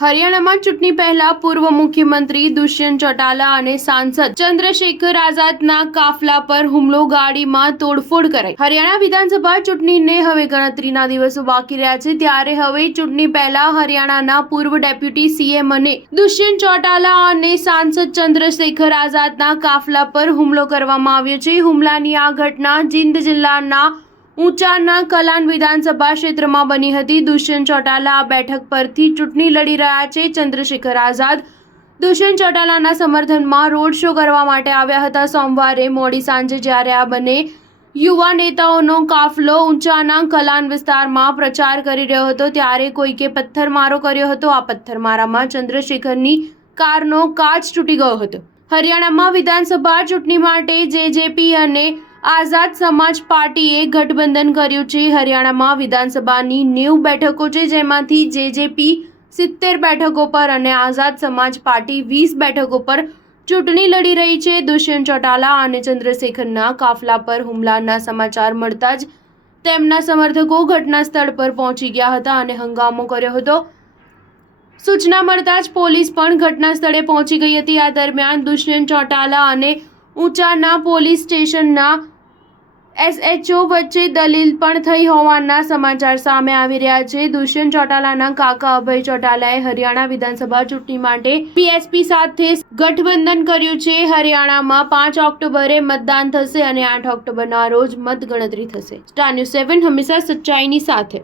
હરિયાણામાં ચૂંટણી પહેલા પૂર્વ મુખ્યમંત્રી દુષ્યંત ચૌટાલા અને સાંસદ ચંદ્રશેખર આઝાદના કાફલા પર હુમલો, ગાડીમાં તોડફોડ કરાઈ। હરિયાણા વિધાનસભા ચૂંટણીને હવે ગણતરીના દિવસો બાકી રહ્યા છે, ત્યારે હવે ચૂંટણી પહેલા હરિયાણાના પૂર્વ ડેપ્યુટી સીએમ અને દુષ્યંત ચૌટાલા અને સાંસદ ચંદ્રશેખર આઝાદના કાફલા પર હુમલો કરવામાં આવ્યો છે। હુમલાની આ ઘટના જીંદ જિલ્લાના ઊંચાના કલાન વિધાનસભા ક્ષેત્રમાં બની હતી। દુષ્યંત ચૌટાલા આ બેઠક પરથી ચૂંટણી લડી રહ્યા છે। ચંદ્રશેખર આઝાદ દુષ્યંત ચૌટાલાના સમર્થનમાં રોડ શો કરવા માટે આવ્યા હતા। સોમવારે મોડી સાંજે જ્યારે આ બંને યુવા નેતાઓનો કાફલો ઊંચાના કલાન વિસ્તારમાં પ્રચાર કરી રહ્યો હતો, ત્યારે કોઈકે પથ્થરમારો કર્યો હતો। આ પથ્થરમારામાં ચંદ્રશેખરની કારનો કાચ તૂટી ગયો હતો। હરિયાણામાં વિધાનસભા ચૂંટણી માટે જેજેપી અને આઝાદ સમાજ પાર્ટીએ ગઠબંધન કર્યું છે। હરિયાણામાં વિધાનસભાની 90 બેઠકો છે, જેમાંથી જેજેપી 70 બેઠકો પર અને આઝાદ સમાજ પાર્ટી 20 બેઠકો પર ચૂંટણી લડી રહી છે। દુષ્યંત ચૌટાલા અને ચંદ્રશેખરના કાફલા પર હુમલાના સમાચાર મળતા જ તેમના સમર્થકો ઘટના સ્થળ પર પહોંચી ગયા હતા અને હંગામો કર્યો હતો। સૂચના મળતા જ પોલીસ પણ ઘટના સ્થળે પહોંચી ગઈ હતી। આ દરમિયાન દુષ્યંત ચૌટાલા અને ઊંચાના પોલીસ સ્ટેશનના એસએચઓ વચ્ચે દલીલ પણ થઈ હોવાના સમાચાર સામે આવી રહ્યા છે। દુષ્યંત ચૌટાલાના કાકા અભય ચૌટાલાએ હરિયાણા વિધાનસભા ચૂંટણી માટે બીએસપી સાથે ગઠબંધન કર્યું છે। હરિયાણામાં 5 ઓક્ટોબરે મતદાન થશે અને 8 ઓક્ટોબરના રોજ મતગણતરી થશે। સ્ટાર ન્યૂઝ 7 હંમેશા સચ્ચાઈની સાથે।